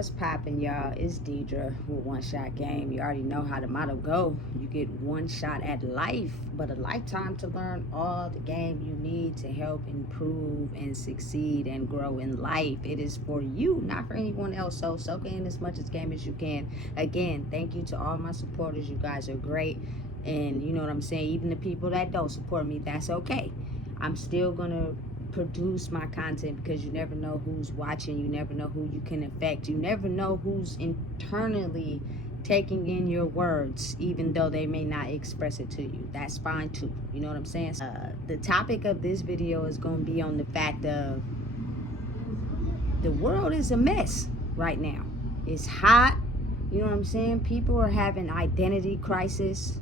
What's poppin', y'all? It's Deidre with One Shot Game. You already know how the motto go. You get one shot at life, but a lifetime to learn all the game you need to help improve and succeed and grow in life. It is for you, not for anyone else. So soak in as much as game as you can. Again, thank you to all my supporters. You guys are great. And you know what I'm saying? Even the people that don't support me, that's okay. I'm still gonna produce my content because you never know who's watching, you never know who you can affect, you never know who's internally taking in your words, even though they may not express it to you. That's fine too, you know what I'm saying? The topic of this video is going to be on the fact of the world is a mess right now. It's hot, you know what I'm saying? People are having identity crisis.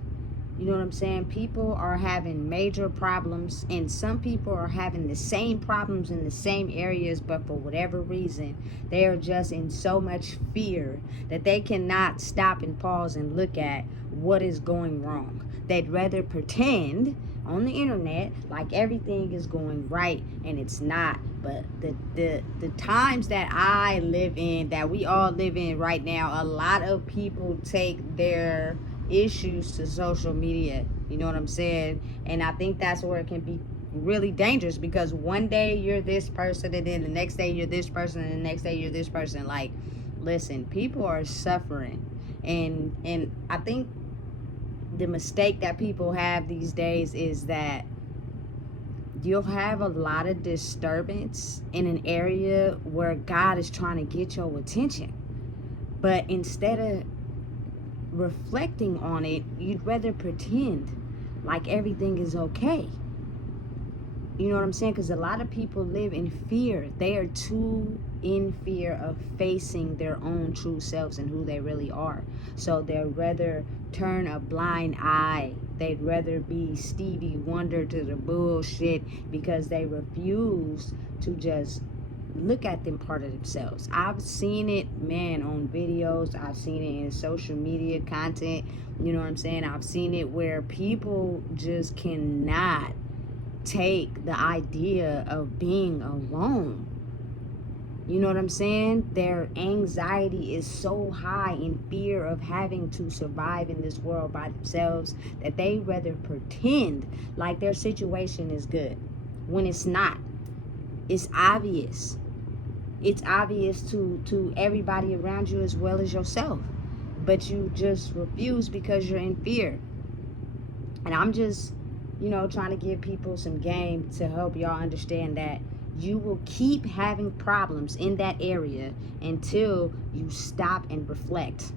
You know what I'm saying? People are having major problems, and some people are having the same problems in the same areas, but for whatever reason, they are just in so much fear that they cannot stop and pause and look at what is going wrong. They'd rather pretend on the internet like everything is going right, and it's not. But the times that I live in, that we all live in right now, a lot of people take their issues to social media, you know what I'm saying? And I think that's where it can be really dangerous, because one day you're this person, and then the next day you're this person, and the next day you're this person. Like, listen, people are suffering, and I think the mistake that people have these days is that you'll have a lot of disturbance in an area where God is trying to get your attention, but instead of reflecting on it, you'd rather pretend like everything is okay. You know what I'm saying? Because a lot of people live in fear. They are too in fear of facing their own true selves and who they really are. So they'd rather turn a blind eye. They'd rather be Stevie Wonder to the bullshit because they refuse to just look at them part of themselves. I've seen it, man, on videos. I've seen it in social media content. You know what I'm saying? I've seen it where people just cannot take the idea of being alone. You know what I'm saying? Their anxiety is so high in fear of having to survive in this world by themselves that they rather pretend like their situation is good when it's not. It's obvious. It's obvious to everybody around you as well as yourself. But you just refuse because you're in fear. And I'm just, you know, trying to give people some game to help y'all understand that you will keep having problems in that area until you stop and reflect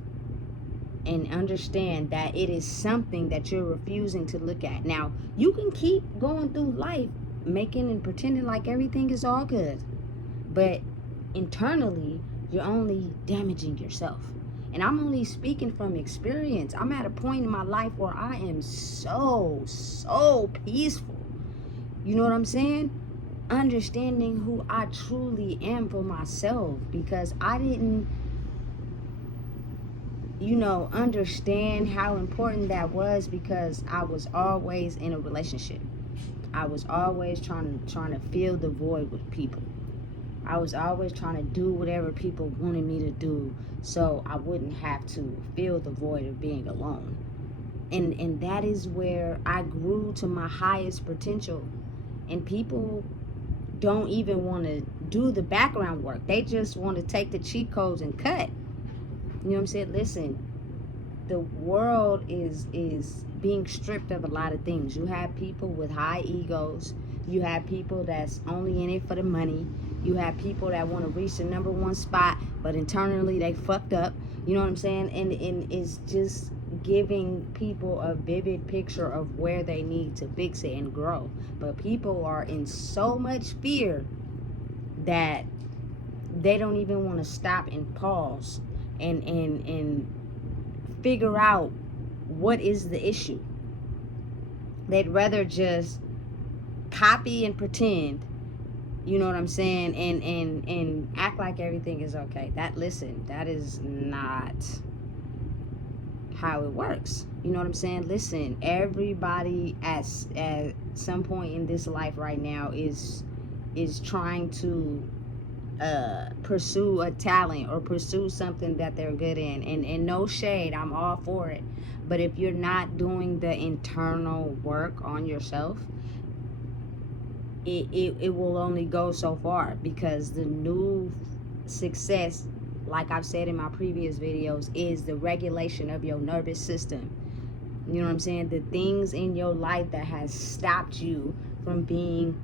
and understand that it is something that you're refusing to look at. Now, you can keep going through life making and pretending like everything is all good, but internally you're only damaging yourself. And I'm only speaking from experience. I'm at a point in my life where I am so peaceful. You know what I'm saying? Understanding who I truly am for myself, because I didn't, you know, understand how important that was, because I was always in a relationship. I was always trying to fill the void with people. I was always trying to do whatever people wanted me to do so I wouldn't have to fill the void of being alone. And that is where I grew to my highest potential. And people don't even want to do the background work. They just want to take the cheat codes and cut. You know what I'm saying? Listen, the world is being stripped of a lot of things. You have people with high egos. You have people that's only in it for the money. You have people that want to reach the #1 spot, but internally they fucked up. You know what I'm saying? And it's just giving people a vivid picture of where they need to fix it and grow. But people are in so much fear that they don't even want to stop and pause and figure out what is the issue. They'd rather just copy and pretend, you know what I'm saying, and act like everything is okay. That is not how it works. You know what I'm saying? Listen, everybody at some point in this life right now is trying to pursue a talent or pursue something that they're good in. And no shade, I'm all for it. But if you're not doing the internal work on yourself, it will only go so far, because the new success, like I've said in my previous videos, is the regulation of your nervous system. You know what I'm saying? The things in your life that has stopped you from being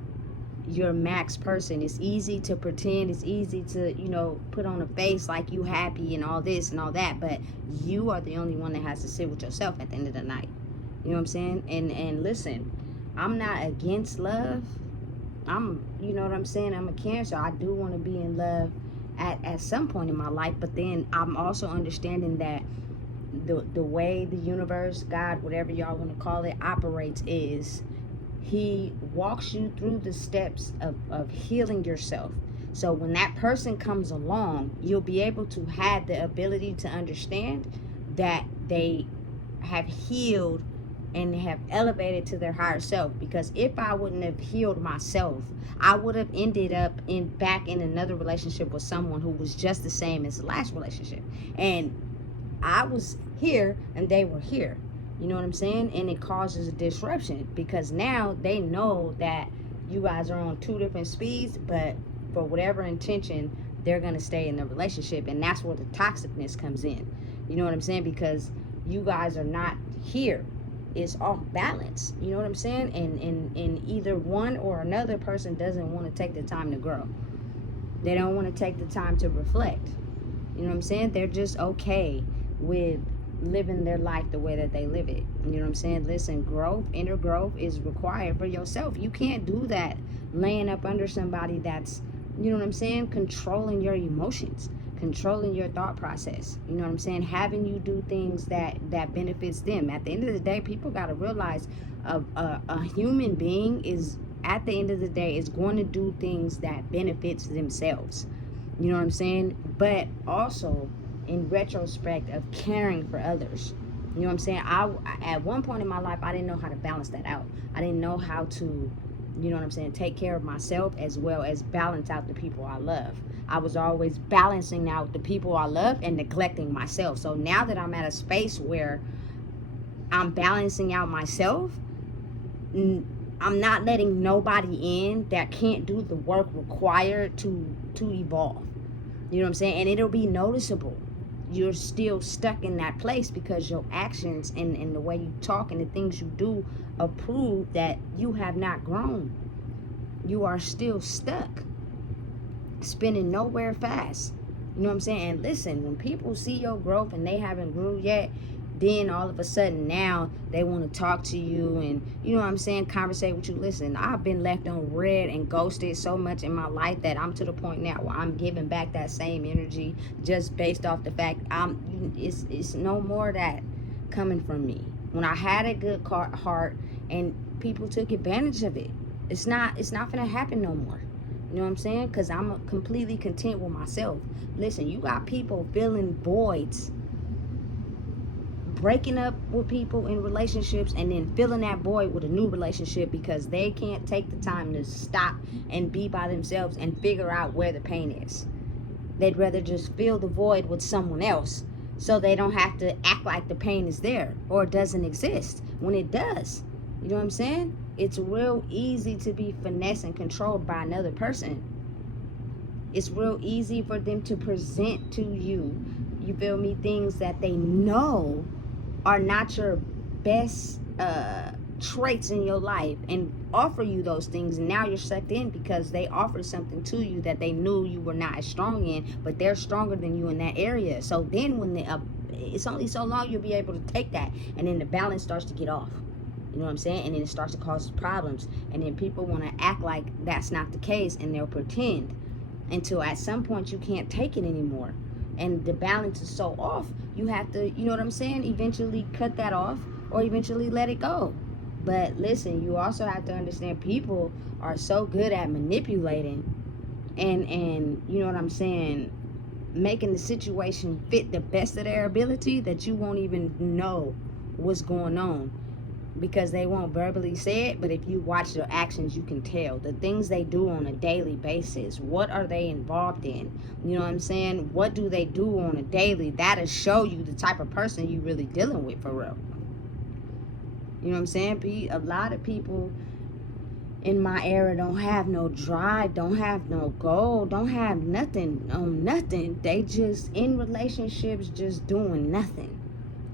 your max person. It's easy to pretend, it's easy to, you know, put on a face like you happy and all this and all that, but you are the only one that has to sit with yourself at the end of the night. You know what I'm saying? And listen, I'm not against love. You know what I'm saying, I'm a Cancer. I do want to be in love at some point in my life, but then I'm also understanding that the way the universe, God, whatever y'all want to call it, operates is he walks you through the steps of healing yourself. So when that person comes along, you'll be able to have the ability to understand that they have healed and have elevated to their higher self. Because if I wouldn't have healed myself, I would have ended up back in another relationship with someone who was just the same as the last relationship, and I was here and they were here. You know what I'm saying? And it causes a disruption, because now they know that you guys are on two different speeds, but for whatever intention, they're going to stay in the relationship. And that's where the toxicness comes in. You know what I'm saying? Because you guys are not here. It's off balance. You know what I'm saying? And either one or another person doesn't want to take the time to grow. They don't want to take the time to reflect. You know what I'm saying? They're just okay with living their life the way that they live it. You know what I'm saying? Listen, growth, inner growth is required for yourself. You can't do that laying up under somebody that's, you know what I'm saying, controlling your emotions, controlling your thought process. You know what I'm saying? Having you do things that benefits them. At the end of the day, people got to realize a human being is, at the end of the day, is going to do things that benefits themselves. You know what I'm saying? But also in retrospect of caring for others. You know what I'm saying? At one point in my life, I didn't know how to balance that out. I didn't know how to, you know what I'm saying, take care of myself as well as balance out the people I love. I was always balancing out the people I love and neglecting myself. So now that I'm at a space where I'm balancing out myself, I'm not letting nobody in that can't do the work required to evolve. You know what I'm saying? And it'll be noticeable. You're still stuck in that place because your actions and the way you talk and the things you do prove that you have not grown. You are still stuck, spinning nowhere fast. You know what I'm saying? And listen, when people see your growth and they haven't grew yet, then all of a sudden now they want to talk to you and, you know what I'm saying, conversate with you. Listen, I've been left on red and ghosted so much in my life that I'm to the point now where I'm giving back that same energy just based off the fact it's no more of that coming from me. When I had a good heart and people took advantage of it, it's not gonna happen no more. You know what I'm saying? Because I'm completely content with myself. Listen, you got people filling voids, breaking up with people in relationships and then filling that void with a new relationship because they can't take the time to stop and be by themselves and figure out where the pain is. They'd rather just fill the void with someone else so they don't have to act like the pain is there or it doesn't exist when it does. You know what I'm saying? It's real easy to be finessed and controlled by another person. It's real easy for them to present to you, you feel me, things that they know are not your best traits in your life and offer you those things, and now you're sucked in because they offered something to you that they knew you were not as strong in, but they're stronger than you in that area. So then when it's only so long you'll be able to take that, and then the balance starts to get off. You know what I'm saying? And then it starts to cause problems, and then people want to act like that's not the case and they'll pretend until at some point you can't take it anymore. And the balance is so off, you have to, you know what I'm saying, eventually cut that off or eventually let it go. But listen, you also have to understand people are so good at manipulating and you know what I'm saying, making the situation fit the best of their ability that you won't even know what's going on. because they won't verbally say it, but if you watch their actions, you can tell the things they do on a daily basis. What are they involved in? You know what I'm saying? What do they do on a daily? That'll show you the type of person you really dealing with, for real. You know what I'm saying? A lot of people in my era don't have no drive, don't have no goal, don't have nothing on nothing. They just in relationships, just doing nothing,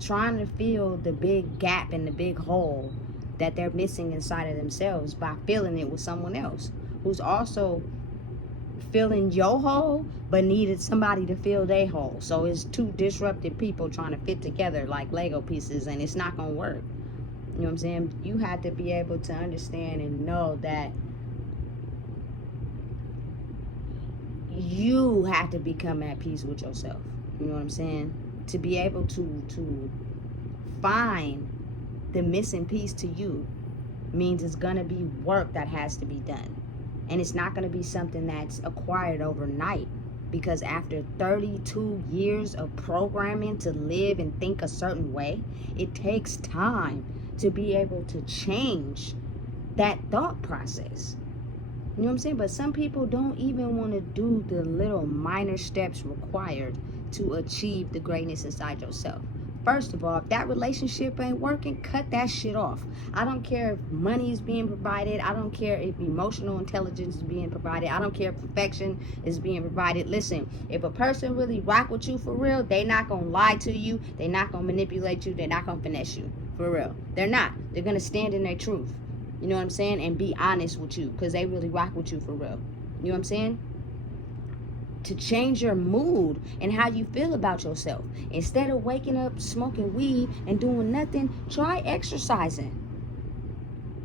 trying to fill the big gap and the big hole that they're missing inside of themselves by filling it with someone else who's also filling your hole but needed somebody to fill their hole. So it's two disrupted people trying to fit together like Lego pieces, and it's not gonna work. You know what I'm saying? You have to be able to understand and know that you have to become at peace with yourself. You know what I'm saying? To be able to find the missing piece to you means it's going to be work that has to be done. And it's not going to be something that's acquired overnight, because after 32 years of programming to live and think a certain way, it takes time to be able to change that thought process. You know what I'm saying? But some people don't even want to do the little minor steps required to achieve the greatness inside yourself. First of all, if that relationship ain't working, cut that shit off. I don't care if money is being provided. I don't care if emotional intelligence is being provided. I don't care if perfection is being provided. Listen, if a person really rock with you for real, they not gonna lie to you. They not gonna manipulate you. They're not gonna finesse you. For real. They're not. They're gonna stand in their truth. You know what I'm saying? And be honest with you, because they really rock with you for real. You know what I'm saying? To change your mood and how you feel about yourself. Instead of waking up smoking weed and doing nothing, try exercising.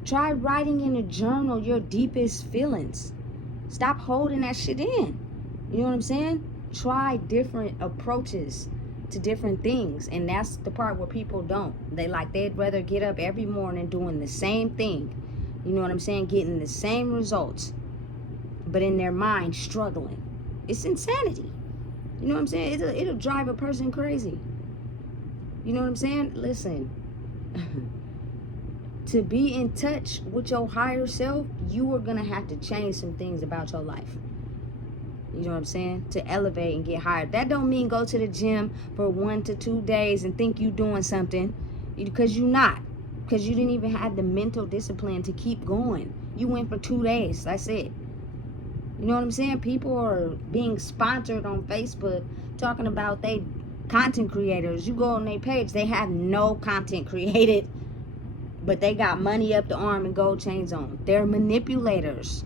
Try writing in a journal your deepest feelings. Stop holding that shit in. You know what I'm saying? Try different approaches to different things. And that's the part where people don't. They'd rather get up every morning doing the same thing. You know what I'm saying? Getting the same results, but in their mind struggling. It's insanity. You know what I'm saying? It'll drive a person crazy. You know what I'm saying? Listen, to be in touch with your higher self, you are going to have to change some things about your life. You know what I'm saying? To elevate and get higher. That don't mean go to the gym for 1 to 2 days and think you doing something, because you're not. Because you didn't even have the mental discipline to keep going. You went for 2 days. That's it. You know what I'm saying? People are being sponsored on Facebook talking about they content creators. You go on their page, they have no content created, but they got money up the arm and gold chains on. They're manipulators.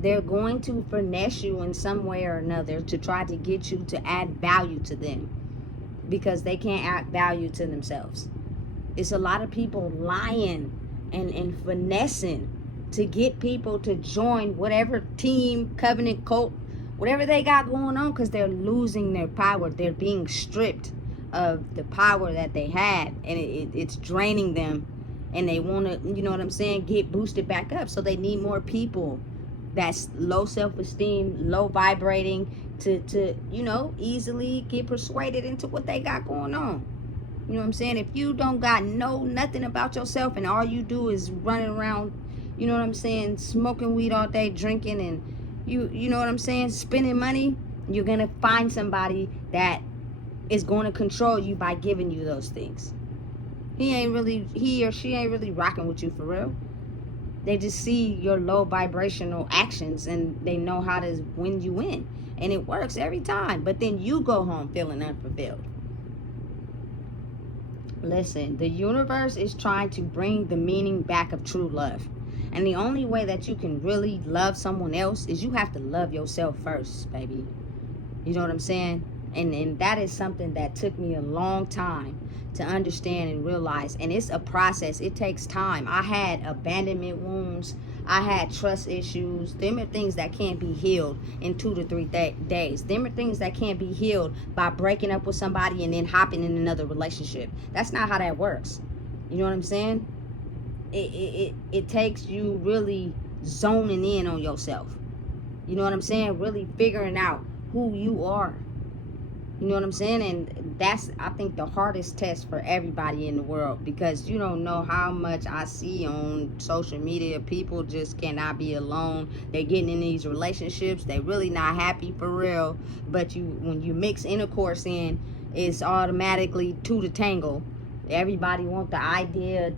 They're going to finesse you in some way or another to try to get you to add value to them, because they can't add value to themselves. It's a lot of people lying and finessing to get people to join whatever team, covenant, cult, whatever they got going on, because they're losing their power. They're being stripped of the power that they had, and it's draining them, and they want to, you know what I'm saying, get boosted back up. So they need more people that's low self-esteem, low vibrating, to you know, easily get persuaded into what they got going on. You know what I'm saying? If you don't got nothing about yourself, and all you do is running around, you know what I'm saying, smoking weed all day, drinking, and you know what I'm saying, spending money, you're going to find somebody that is going to control you by giving you those things. He or she ain't really rocking with you for real. They just see your low vibrational actions, and they know how to win you in. And it works every time. But then you go home feeling unfulfilled. Listen, the universe is trying to bring the meaning back of true love. And the only way that you can really love someone else is you have to love yourself first, baby. You know what I'm saying? And that is something that took me a long time to understand and realize. And it's a process. It takes time. I had abandonment wounds. I had trust issues. Them are things that can't be healed in 2 to 3 days. Them are things that can't be healed by breaking up with somebody and then hopping in another relationship. That's not how that works. You know what I'm saying? It takes you really zoning in on yourself. You know what I'm saying? Really figuring out who you are. You know what I'm saying? And that's, I think, the hardest test for everybody in the world, because you don't know how much I see on social media. People just cannot be alone. They're getting in these relationships. They really not happy for real. But when you mix intercourse in, it's automatically two to tangle. Everybody want the idea,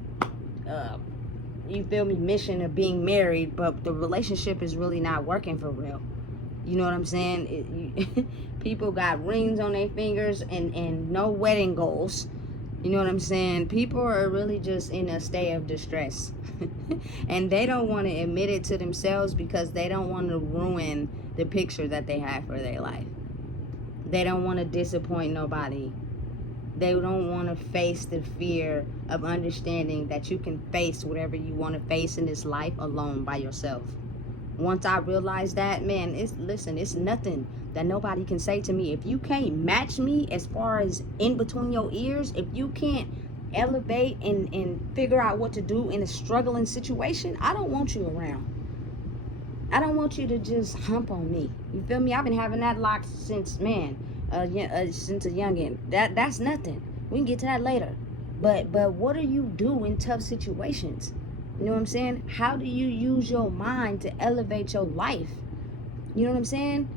you feel me, mission of being married, but the relationship is really not working for real. You know what I'm saying? People got rings on their fingers and no wedding goals. You know what I'm saying? People are really just in a state of distress. And they don't want to admit it to themselves because they don't want to ruin the picture that they have for their life. They don't want to disappoint nobody. They don't want to face the fear of understanding that you can face whatever you want to face in this life alone by yourself. Once I realized that, man, it's nothing that nobody can say to me. If you can't match me as far as in between your ears, if you can't elevate and figure out what to do in a struggling situation, I don't want you around. I don't want you to just hump on me. You feel me? I've been having that lock since, since a youngin'. That's nothing. We can get to that later. But what do you do in tough situations? You know what I'm saying? How do you use your mind to elevate your life? You know what I'm saying?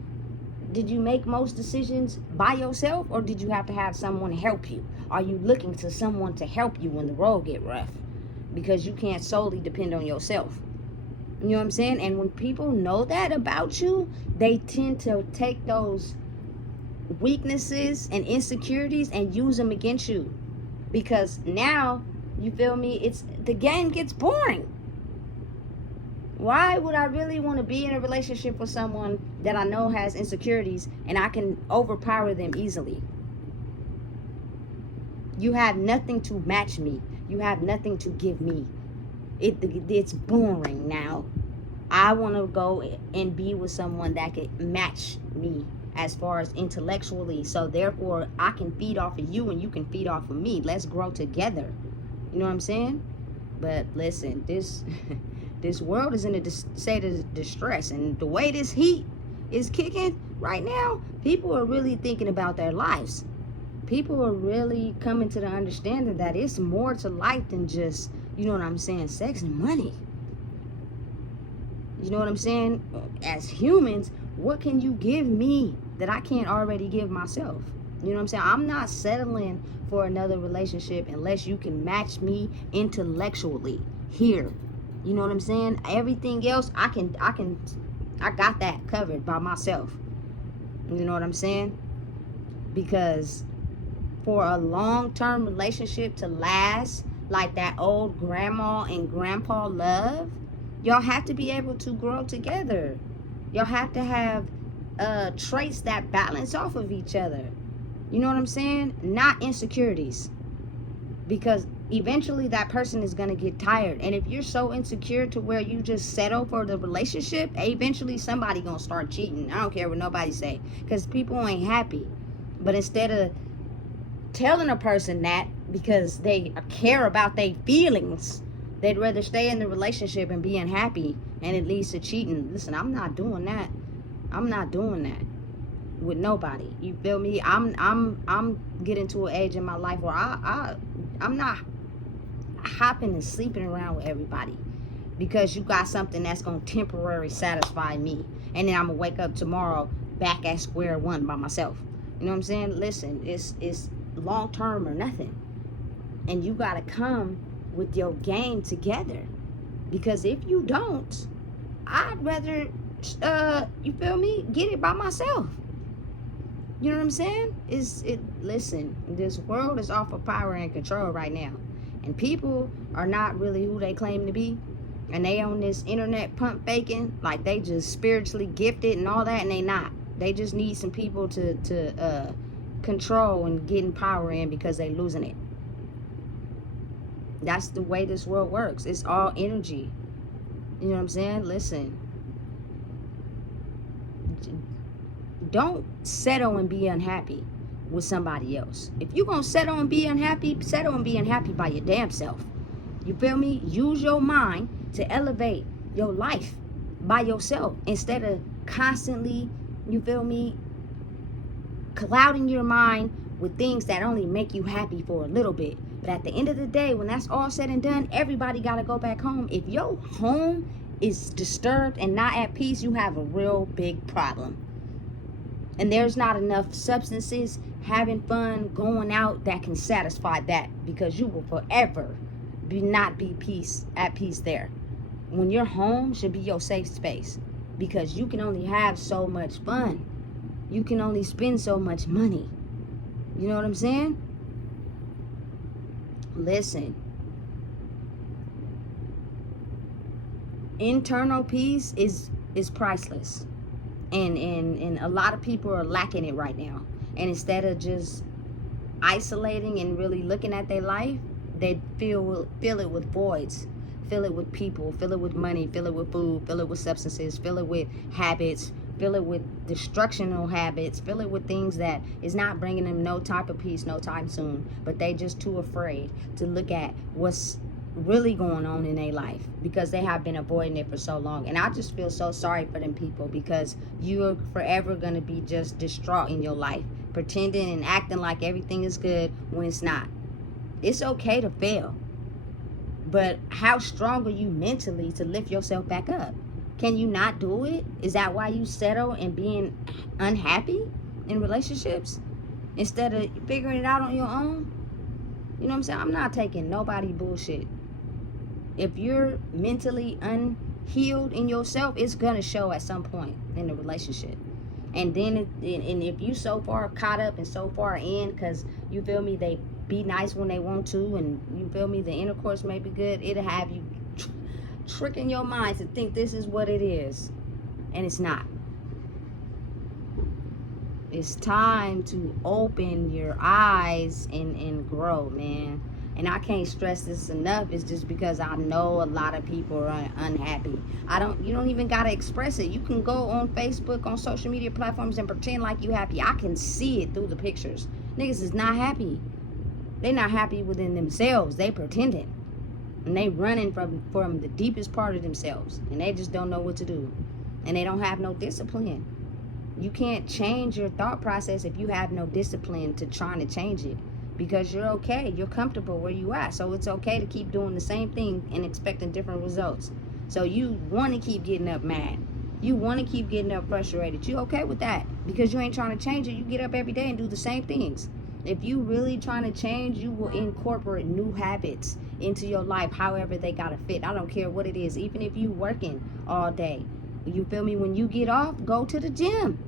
Did you make most decisions by yourself, or did you have to have someone help you? Are you looking to someone to help you when the road get rough? Because you can't solely depend on yourself. You know what I'm saying? And when people know that about you, they tend to take those weaknesses and insecurities and use them against you. Because now, you feel me, the game gets boring. Why would I really want to be in a relationship with someone that I know has insecurities and I can overpower them easily? You have nothing to match me. You have nothing to give me. It's boring now. I want to go and be with someone that could match me as far as intellectually. So therefore, I can feed off of you and you can feed off of me. Let's grow together. You know what I'm saying? But listen, this world is in a state of distress, and the way this heat is kicking right now, people are really thinking about their lives. People are really coming to the understanding that it's more to life than just, you know what I'm saying, sex and money. You know what I'm saying? As humans, what can you give me that I can't already give myself? You know what I'm saying? I'm not settling for another relationship unless you can match me intellectually here. You know what I'm saying? Everything else, I got that covered by myself. You know what I'm saying? Because for a long-term relationship to last like that old grandma and grandpa love, y'all have to be able to grow together. Y'all have to have traits that balance off of each other. You know what I'm saying? Not insecurities. Because eventually that person is going to get tired. And if you're so insecure to where you just settle for the relationship, eventually somebody going to start cheating. I don't care what nobody say. Because people ain't happy. But instead of telling a person that because they care about their feelings, they'd rather stay in the relationship and be unhappy, and it leads to cheating. Listen, I'm not doing that. I'm not doing that with nobody. You feel me? I'm getting to an age in my life where I'm not hopping and sleeping around with everybody because you got something that's gonna temporarily satisfy me, and then I'm gonna wake up tomorrow back at square one by myself. You know what I'm saying? Listen, it's long term or nothing, and you gotta come with your game together, because if you don't, I'd rather you feel me, get it by myself. You know what I'm saying? Listen, this world is off of power and control right now, and people are not really who they claim to be, and they on this internet pump faking like they just spiritually gifted and all that, and they not. They just need some people to control and getting power in because they losing it. That's the way this world works. It's all energy. You know what I'm saying? Listen, don't settle and be unhappy with somebody else. If you're gonna settle and be unhappy by your damn self. You feel me? Use your mind to elevate your life by yourself instead of constantly, you feel me, clouding your mind with things that only make you happy for a little bit. But at the end of the day, when that's all said and done, everybody got to go back home. If your home is disturbed and not at peace, you have a real big problem. And there's not enough substances, having fun, going out that can satisfy that, because you will forever not be at peace there. When your home should be your safe space, because you can only have so much fun. You can only spend so much money. You know what I'm saying? Listen. Internal peace is priceless. And a lot of people are lacking it right now. And instead of just isolating and really looking at their life, they fill it with voids. Fill it with people, fill it with money, fill it with food, fill it with substances, fill it with habits, fill it with destructional habits, fill it with things that is not bringing them no type of peace no time soon. But they just too afraid to look at what's really going on in their life, because they have been avoiding it for so long. And I just feel so sorry for them people, because you're forever going to be just distraught in your life, pretending and acting like everything is good when it's not. It's okay to fail, but how strong are you mentally to lift yourself back up? Can you not do it? Is that why you settle and being unhappy in relationships instead of figuring it out on your own? You know what I'm saying? I'm not taking nobody bullshit. If you're mentally unhealed in yourself, it's gonna show at some point in the relationship. And then and if you so far caught up and so far in, because you feel me, they be nice when they want to, and you feel me, the intercourse may be good, it'll have you tricking your mind to think this is what it is, and it's not. It's time to open your eyes and grow, man. And I can't stress this enough. It's just because I know a lot of people are unhappy. You don't even gotta express it. You can go on Facebook, on social media platforms, and pretend like you happy. I can see it through the pictures. Niggas is not happy. They not happy within themselves. They pretending. And they running from the deepest part of themselves. And they just don't know what to do. And they don't have no discipline. You can't change your thought process if you have no discipline to trying to change it. Because you're okay. You're comfortable where you at. So it's okay to keep doing the same thing and expecting different results. So you want to keep getting up mad. You want to keep getting up frustrated. You okay with that? Because you ain't trying to change it. You get up every day and do the same things. If you really trying to change, you will incorporate new habits into your life, however they gotta fit. I don't care what it is. Even if you working all day, you feel me? When you get off, go to the gym.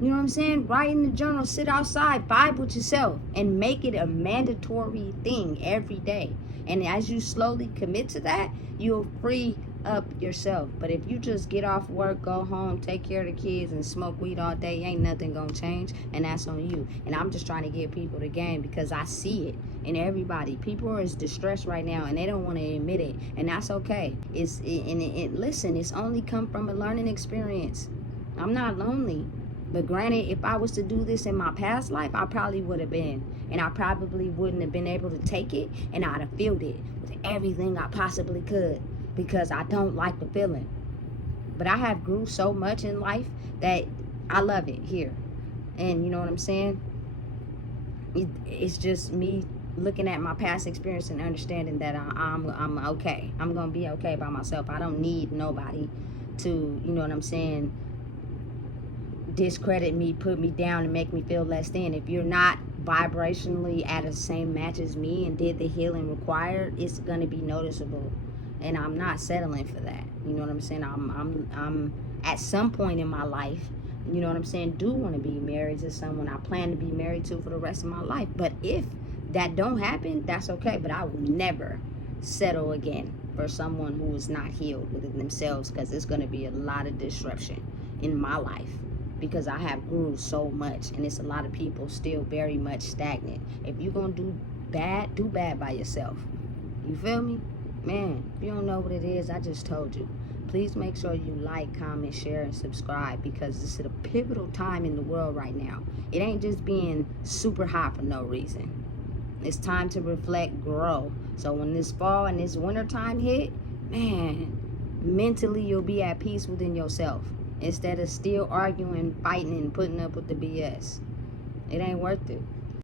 You know what I'm saying? Write in the journal, sit outside, vibe with yourself, and make it a mandatory thing every day. And as you slowly commit to that, you'll free up yourself. But if you just get off work, go home, take care of the kids, and smoke weed all day, ain't nothing gonna change, and that's on you. And I'm just trying to give people the game, because I see it in everybody. People are distressed right now, and they don't want to admit it, and that's okay. Listen, it's only come from a learning experience. I'm not lonely. But granted, if I was to do this in my past life, I probably would have been. And I probably wouldn't have been able to take it, and I'd have felt it with everything I possibly could, because I don't like the feeling. But I have grew so much in life that I love it here. And you know what I'm saying? It's just me looking at my past experience and understanding that I'm okay. I'm going to be okay by myself. I don't need nobody to, you know what I'm saying, discredit me, put me down, and make me feel less than. If you're not vibrationally at the same match as me and did the healing required, it's going to be noticeable. And I'm not settling for that. You know what I'm saying? I'm at some point in my life, you know what I'm saying, do want to be married to someone I plan to be married to for the rest of my life. But if that don't happen, that's okay. But I will never settle again for someone who is not healed within themselves, because it's going to be a lot of disruption in my life, because I have grew so much, and it's a lot of people still very much stagnant. If you're going to do bad by yourself. You feel me? Man, if you don't know what it is, I just told you. Please make sure you like, comment, share, and subscribe, because this is a pivotal time in the world right now. It ain't just being super hot for no reason. It's time to reflect, grow. So when this fall and this winter time hit, man, mentally you'll be at peace within yourself, instead of still arguing, fighting, and putting up with the BS. It ain't worth it.